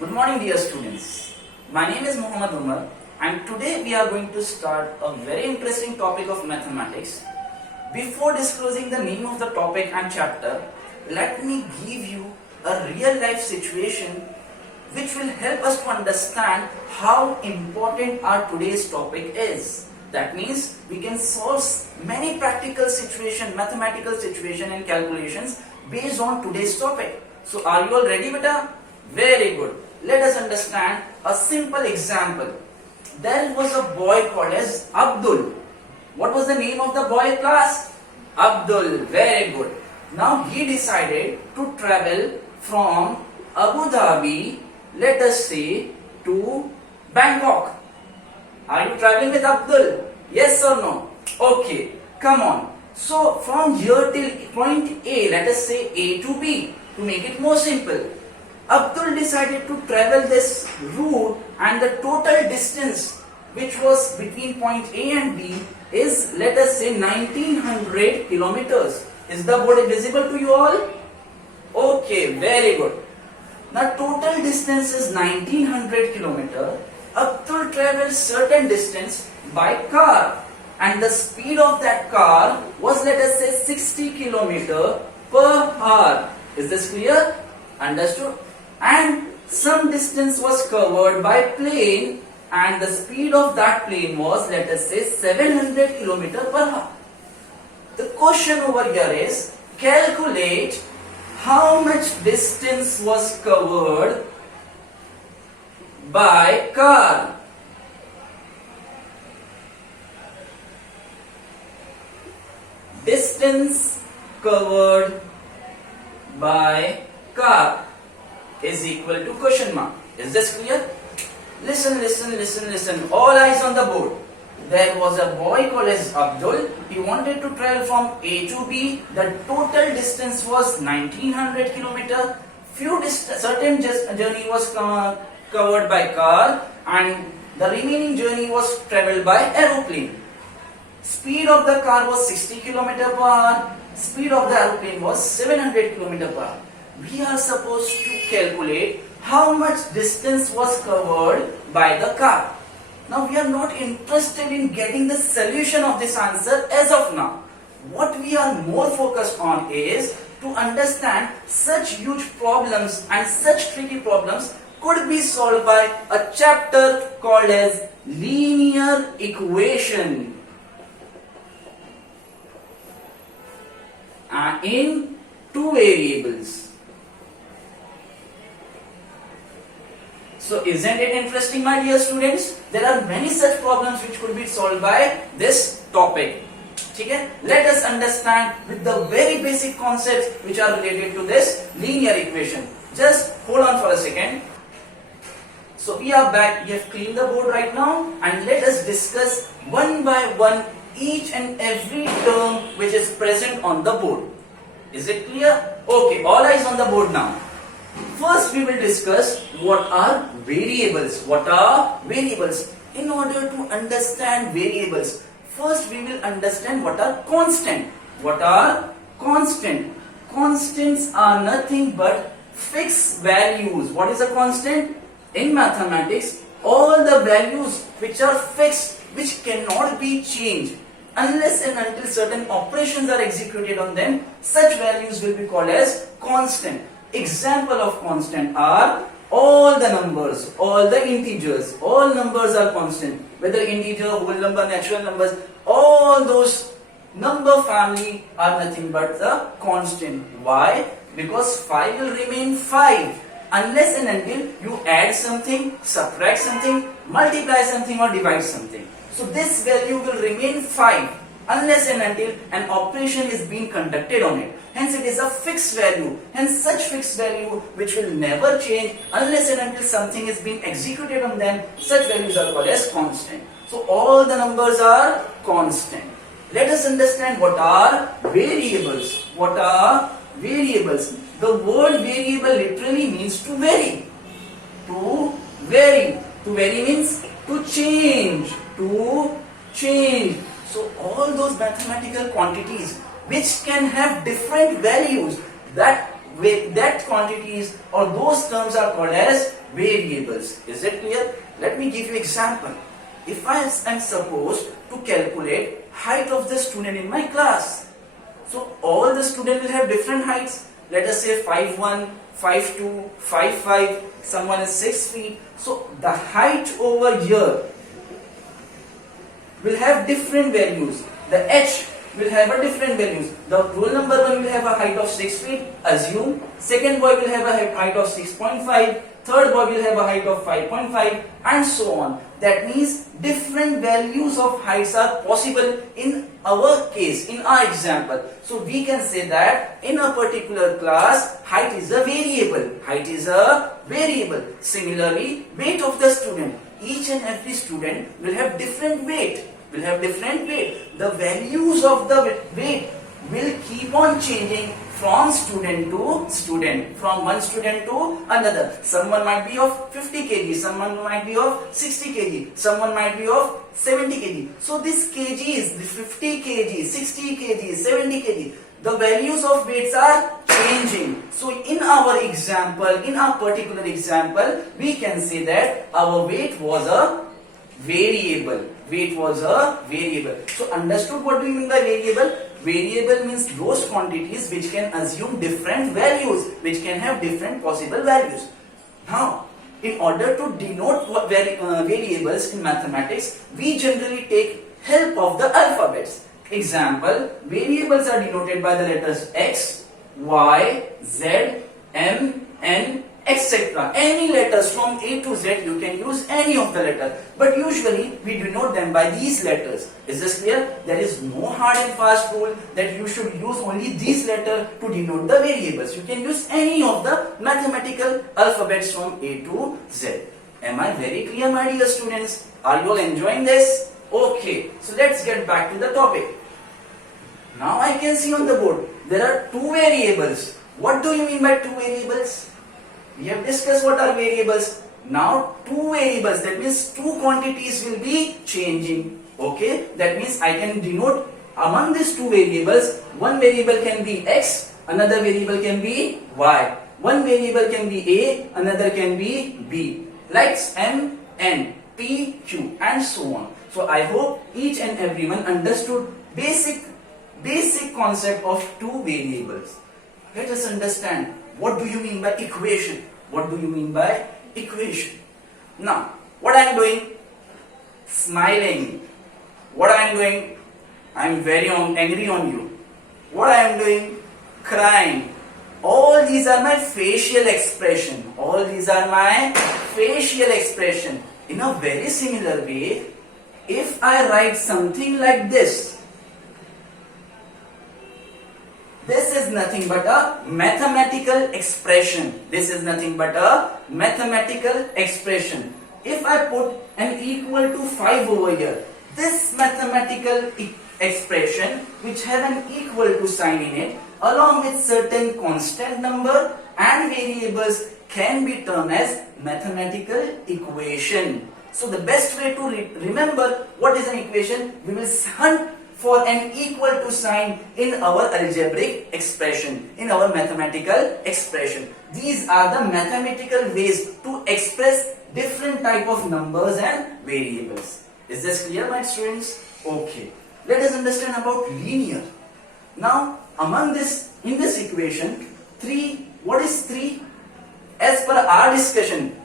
Good morning, dear students. My name is Muhammad Umar, and today we are going to start a very interesting topic of mathematics. Before disclosing the name of the topic and chapter, let me give you a real life situation which will help us to understand how important our today's topic is. That means we can solve many practical situation, mathematical situation and calculations based on today's topic. So are you all ready, beta? Very good. Let us understand a simple example. There was a boy called as Abdul. What was the name of the boy, class? Abdul. Very good. Now he decided to travel from Abu Dhabi, let us say, to Bangkok. Are you traveling with Abdul? Yes or no? Okay, come on. So from here till point A, let us say A to B, to make it more simple. Abdul decided to travel this route, and the total distance which was between point A and B is, let us say, 1900 kilometers. Is the board visible to you all? Okay, very good. Now total distance is 1900 kilometers. Abdul travels certain distance by car, and the speed of that car was, let us say, 60 kilometers per hour. Is this clear? Understood? And some distance was covered by plane, and the speed of that plane was, let us say, 700 kilometers per hour. The question over here is, calculate how much distance was covered by car. Distance covered by car is equal to question mark. Is this clear? Listen. All eyes on the board. There was a boy called as Abdul. He wanted to travel from A to B. The total distance was 1900 kilometers. Certain journey was covered by car, and the remaining journey was traveled by aeroplane. Speed of the car was 60 kilometers per hour. Speed of the aeroplane was 700 kilometers per hour. We are supposed to calculate how much distance was covered by the car. Now we are not interested in getting the solution of this answer as of now. What we are more focused on is to understand such huge problems and such tricky problems could be solved by a chapter called as linear equation. In two variables. So isn't it interesting, my dear students? There are many such problems which could be solved by this topic. Okay? Let us understand with the very basic concepts which are related to this linear equation. Just hold on for a second. So we are back. We have cleaned the board right now, and let us discuss one by one each and every term which is present on the board. Is it clear? Okay, all eyes on the board now. First we will discuss what are variables. What are variables? In order to understand variables, first we will understand what are constant. What are constant? Constants are nothing but fixed values. What is a constant? In mathematics, all the values which are fixed, which cannot be changed unless and until certain operations are executed on them, such values will be called as constant. Example of constant are all the numbers, all the integers. All numbers are constant, whether integer, whole number, natural numbers. All those number family are nothing but the constant. Why? Because 5 will remain 5 unless and until you add something, subtract something, multiply something or divide something. So this value will remain 5 unless and until an operation is being conducted on it. Hence it is a fixed value. Hence such fixed value which will never change unless and until something is being executed on them, such values are called as constant. So all the numbers are constant. Let us understand what are variables. What are variables? The word variable literally means to vary. To vary. To vary means to change. To change. So all those mathematical quantities which can have different values, that that quantities or those terms are called as variables. Is it clear? Let me give you example. If I am supposed to calculate height of the student in my class, so all the students will have different heights. Let us say 5'1", 5'2", 5'5", someone is 6 feet. So the height over here will have different values. The h will have a different values. The roll number 1 will have a height of 6 feet, assume. Second boy will have a height of 6.5. Third boy will have a height of 5.5 and so on. That means different values of heights are possible in our case, in our example. So we can say that in a particular class, height is a variable. Height is a variable. Similarly, weight of the student. Each and every student will have different weight. The values of the weight will keep on changing from student to student, from one student to another. Someone might be of 50 kg, someone might be of 60 kg, someone might be of 70 kg. So this kgs, the 50 kg, 60 kg, 70 kg, the values of weights are changing. So in our example, in our particular example, we can say that our weight was a variable. So understood what do you mean by variable? Variable means those quantities which can assume different values, which can have different possible values. Now, in order to denote variables in mathematics, we generally take help of the alphabets. Example, variables are denoted by the letters X, Y, Z, M, N, etc. Any letters from A to Z, you can use any of the letters. But usually, we denote them by these letters. Is this clear? There is no hard and fast rule that you should use only these letters to denote the variables. You can use any of the mathematical alphabets from A to Z. Am I very clear, my dear students? Are you all enjoying this? Okay, so let's get back to the topic. Now I can see on the board, there are two variables. What do you mean by two variables? We have discussed what are variables. Now two variables, that means two quantities will be changing. Okay, that means I can denote among these two variables, one variable can be X, another variable can be Y. One variable can be A, another can be B. Like M, N, P, Q and so on. So I hope each and everyone understood basic concept of two variables. Let us understand, what do you mean by equation? What do you mean by equation? Now, what I am doing? Smiling. What I am doing? I am very angry on you. What I am doing? Crying. All these are my facial expression. In a very similar way, if I write something like this, this is nothing but a mathematical expression. If I put an equal to 5 over here, this mathematical expression which have an equal to sign in it, along with certain constant number and variables, can be termed as mathematical equation. So the best way to remember what is an equation, we will hunt for an equal to sign in our algebraic expression, in our mathematical expression. These are the mathematical ways to express different type of numbers and variables. Is this clear, my students? Okay. Let us understand about linear. Now, in this equation, 3, what is 3? As per our discussion,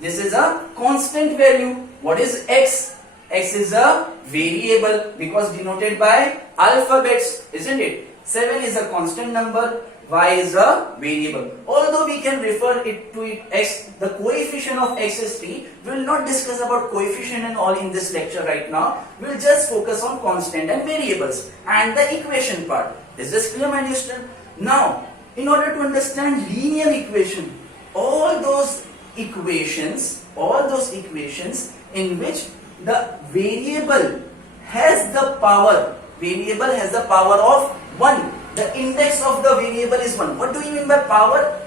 this is a constant value. What is X? X is a variable because denoted by alphabets, isn't it? 7 is a constant number, Y is a variable. Although we can refer it to X, the coefficient of X is 3. We will not discuss about coefficient and all in this lecture right now. We will just focus on constant and variables and the equation part. Is this clear, my dear student? Now, in order to understand linear equation, all those equations in which the variable has the power of 1. The index of the variable is 1. What do you mean by power?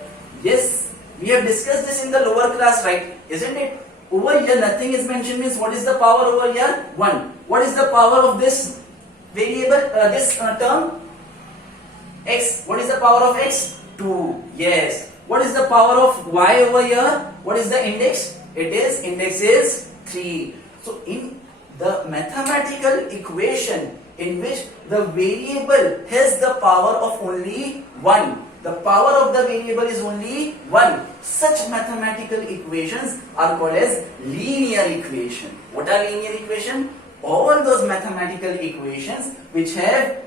Yes, we have discussed this in the lower class, right? Isn't it? Over here nothing is mentioned, means what is the power over here? 1. What is the power of this variable, this term? X, what is the power of X? 2. Yes. What is the power of Y over here? What is the index? Index is 3. So in the mathematical equation in which the variable has the power of only 1, the power of the variable is only 1, such mathematical equations are called as linear equation. What are linear equation? All those mathematical equations which have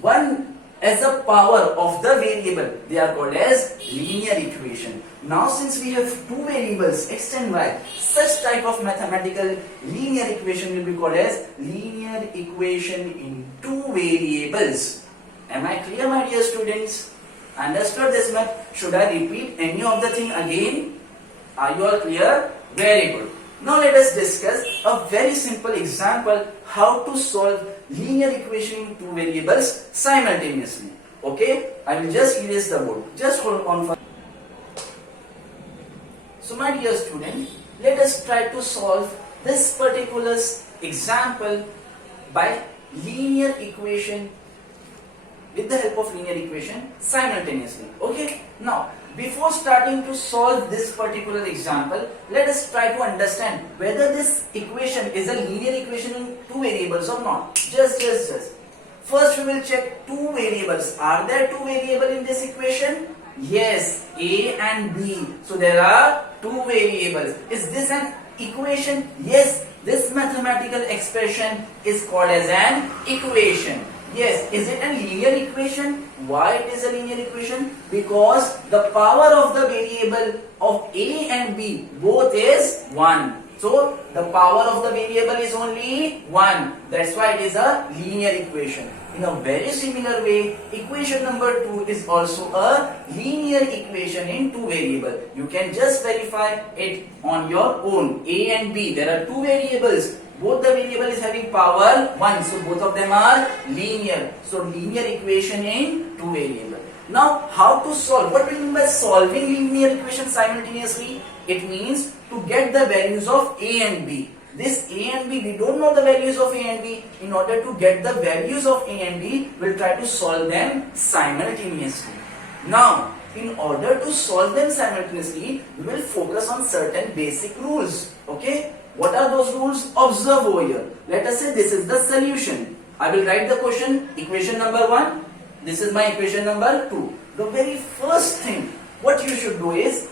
1 as a power of the variable, they are called as linear equation. Now since we have two variables x and y, such type of mathematical linear equation will be called as linear equation in two variables. Am I clear, my dear students? Understood this math? Should I repeat any of the thing again? Are you all clear? Very good. Now let us discuss a very simple example how to solve linear equation in two variables simultaneously. Okay, I will just erase the board. Just hold on for. So my dear student, let us try to solve this particular example by linear equation, with the help of linear equation simultaneously. Okay, now before starting to solve this particular example, let us try to understand whether this equation is a linear equation in two variables or not. Just. First we will check two variables. Are there two variables in this equation? Yes, A and B. So there are two variables. Is this an equation? Yes, this mathematical expression is called as an equation. Yes, is it a linear equation? Why it is a linear equation? Because the power of the variable of A and B both is 1. So the power of the variable is only 1. That's why it is a linear equation. In a very similar way, equation number 2 is also a linear equation in two variables. You can just verify it on your own. A and B, there are two variables. Both the variable is having power 1, so both of them are linear. So linear equation in two variables. Now how to solve? What do we mean by solving linear equation simultaneously? It means to get the values of A and B. This A and B, we don't know the values of A and B. In order to get the values of A and B, we'll try to solve them simultaneously. Now, in order to solve them simultaneously, we will focus on certain basic rules. Okay? What are those rules? Observe over here. Let us say this is the solution. I will write the question, equation number 1. This is my equation number 2. The very first thing what you should do is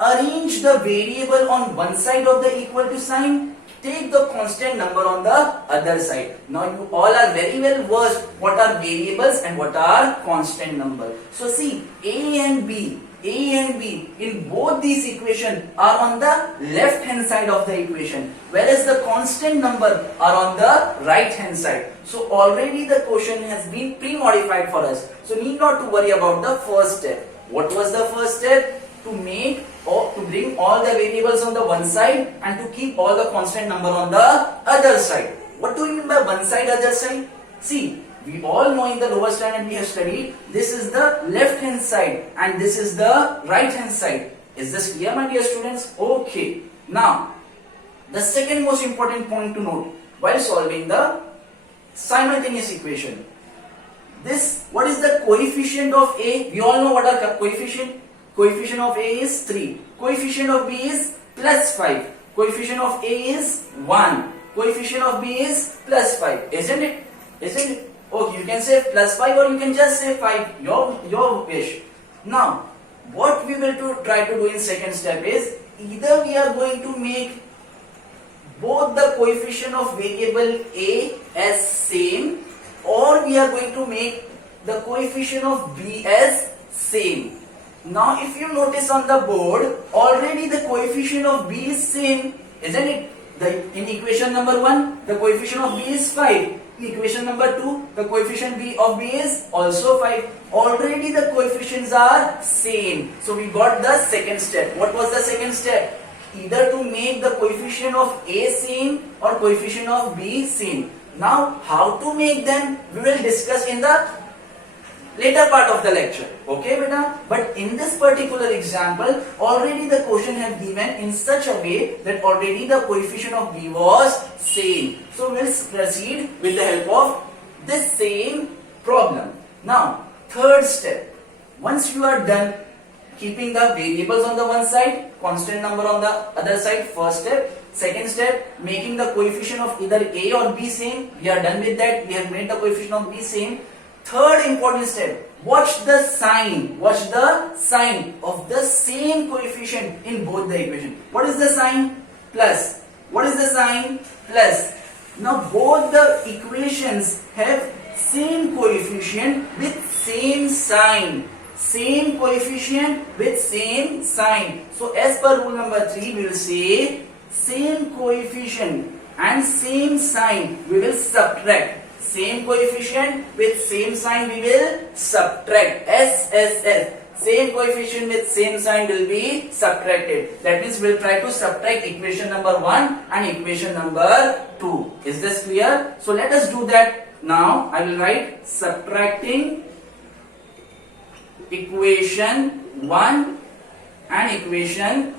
arrange the variable on one side of the equal to sign. Take the constant number on the other side. Now you all are very well versed what are variables and what are constant number. So see, A and B in both these equations are on the left hand side of the equation, whereas the constant number are on the right hand side. So already the question has been pre-modified for us. So need not to worry about the first step. What was the first step? To make or to bring all the variables on the one side and to keep all the constant number on the other side. What do you mean by one side, other side? See, we all know in the lower standard we have studied, this is the left hand side and this is the right hand side. Is this clear, my dear students? Okay. Now, the second most important point to note while solving the simultaneous equation. What is the coefficient of A? We all know what are coefficient. Coefficient of A is 3. Coefficient of B is plus 5. Coefficient of A is 1. Coefficient of B is plus 5. Isn't it? Okay, you can say plus 5 or you can just say 5. Your wish. Now, what we will try to do in second step is either we are going to make both the coefficient of variable A as same, or we are going to make the coefficient of B as same. Now if you notice on the board, already the coefficient of B is same, isn't it? In equation number 1, the coefficient of B is 5. In equation number 2, the coefficient of B is also 5. Already the coefficients are same. So we got the second step. What was the second step? Either to make the coefficient of A same or coefficient of B same. Now how to make them, we will discuss in the later part of the lecture. Okay, beta? But in this particular example, already the question has given in such a way that already the coefficient of B was same. So we'll proceed with the help of this same problem. Now, third step, once you are done keeping the variables on the one side, constant number on the other side, first step. Second step, making the coefficient of either A or B same. We are done with that. We have made the coefficient of B same. Third important step, watch the sign of the same coefficient in both the equation. What is the sign? Plus. What is the sign? Plus. Now both the equations have same coefficient with same sign. Same coefficient with same sign. So as per rule number 3, we will say same coefficient and same sign we will subtract. Same coefficient with same sign we will subtract. S. Same coefficient with same sign will be subtracted. That means we will try to subtract equation number 1 and equation number 2. Is this clear? So let us do that. Now I will write subtracting equation 1 and equation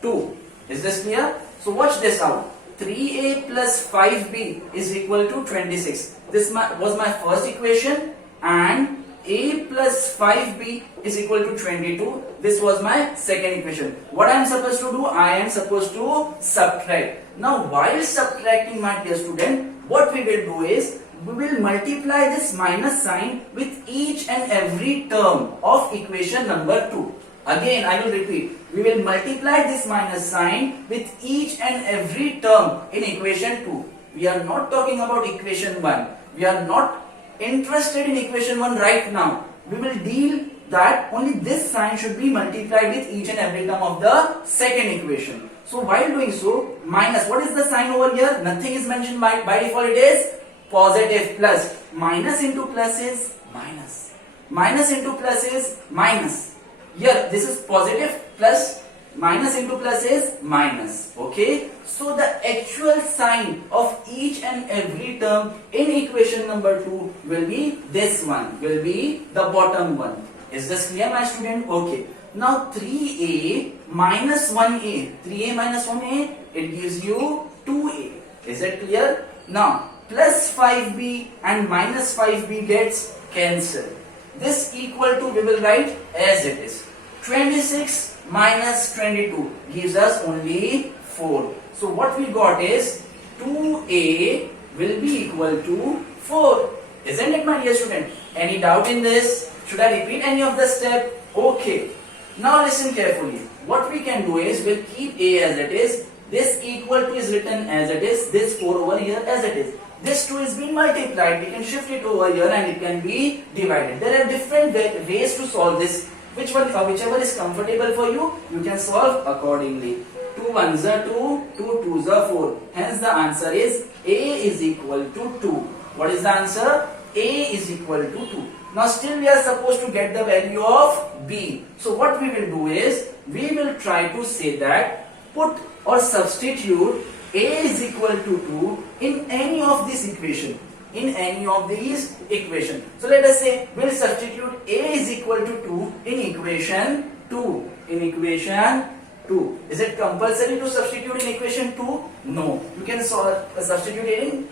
2. Is this clear? So watch this out. 3a plus 5b is equal to 26. This was my first equation, and a plus 5b is equal to 22. This was my second equation. What I am supposed to do? I am supposed to subtract. Now while subtracting, my dear student, what we will do is we will multiply this minus sign with each and every term of equation number 2. Again, I will repeat. We will multiply this minus sign with each and every term in equation 2. We are not talking about equation 1. We are not interested in equation 1 right now. We will deal that only this sign should be multiplied with each and every term of the second equation. So while doing so, minus, what is the sign over here? Nothing is mentioned by default. It is positive. Plus. Minus into plus is minus. Minus into plus is minus. Here this is positive, plus minus into plus is minus. Okay, so the actual sign of each and every term in equation number 2 will be this one, will be the bottom one. Is this clear, my student? Okay, now 3a minus 1a, 3a minus 1a, it gives you 2a. Is it clear? Now plus 5b and minus 5b gets cancelled. This equal to, we will write as it is. 26 minus 22 gives us only 4. So what we got is 2a will be equal to 4. Isn't it, my dear student? Any doubt in this? Should I repeat any of the step? Okay. Now listen carefully. What we can do is we'll keep a as it is. This equal to is written as it is. This 4 over here as it is. This 2 is being multiplied. We can shift it over here and it can be divided. There are different ways to solve this. Whichever is comfortable for you, you can solve accordingly. 2 ones are 2, 2 twos are 4. Hence the answer is A is equal to 2. What is the answer? A is equal to 2. Now still we are supposed to get the value of B. So what we will do is, we will try to say that put or substitute A is equal to 2 in any of this equation. In any of these equation. So let us say we'll substitute A is equal to 2 in equation 2. In equation 2. Is it compulsory to substitute in equation 2? No. You can substitute it in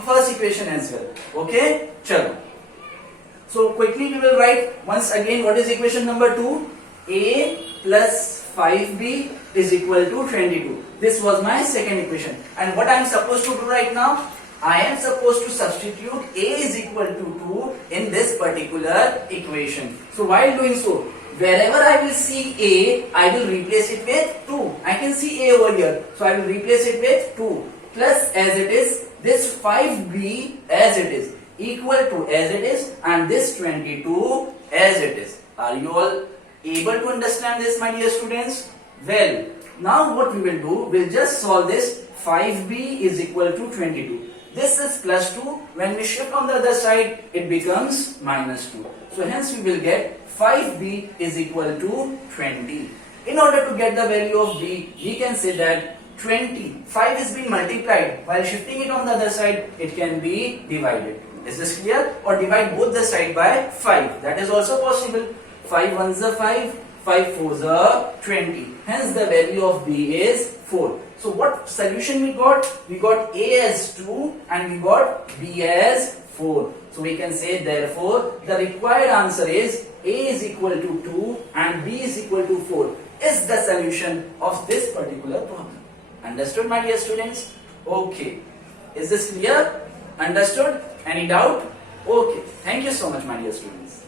first equation as well. Okay? Chalo. So quickly we will write once again what is equation number 2? A plus 5b is equal to 22. This was my second equation. And what I am supposed to do right now? I am supposed to substitute A is equal to 2 in this particular equation. So while doing so, wherever I will see A, I will replace it with 2. I can see A over here. So I will replace it with 2. Plus as it is, this 5B as it is, equal to as it is, and this 22 as it is. Are you all able to understand this, my dear students? Well, now what we will do, we'll just solve this. 5B is equal to 22. This is plus 2. When we shift on the other side, it becomes minus 2. So hence we will get 5b is equal to 20. In order to get the value of b, we can say that 20. 5 is being multiplied. While shifting it on the other side, it can be divided. Is this clear? Or divide both the side by 5. That is also possible. 5 ones are 5. 5 fours are 20. Hence the value of b is 4. So what solution we got? We got A as 2 and we got B as 4. So we can say therefore the required answer is A is equal to 2 and B is equal to 4 is the solution of this particular problem. Understood, my dear students? Okay. Is this clear? Understood? Any doubt? Okay. Thank you so much, my dear students.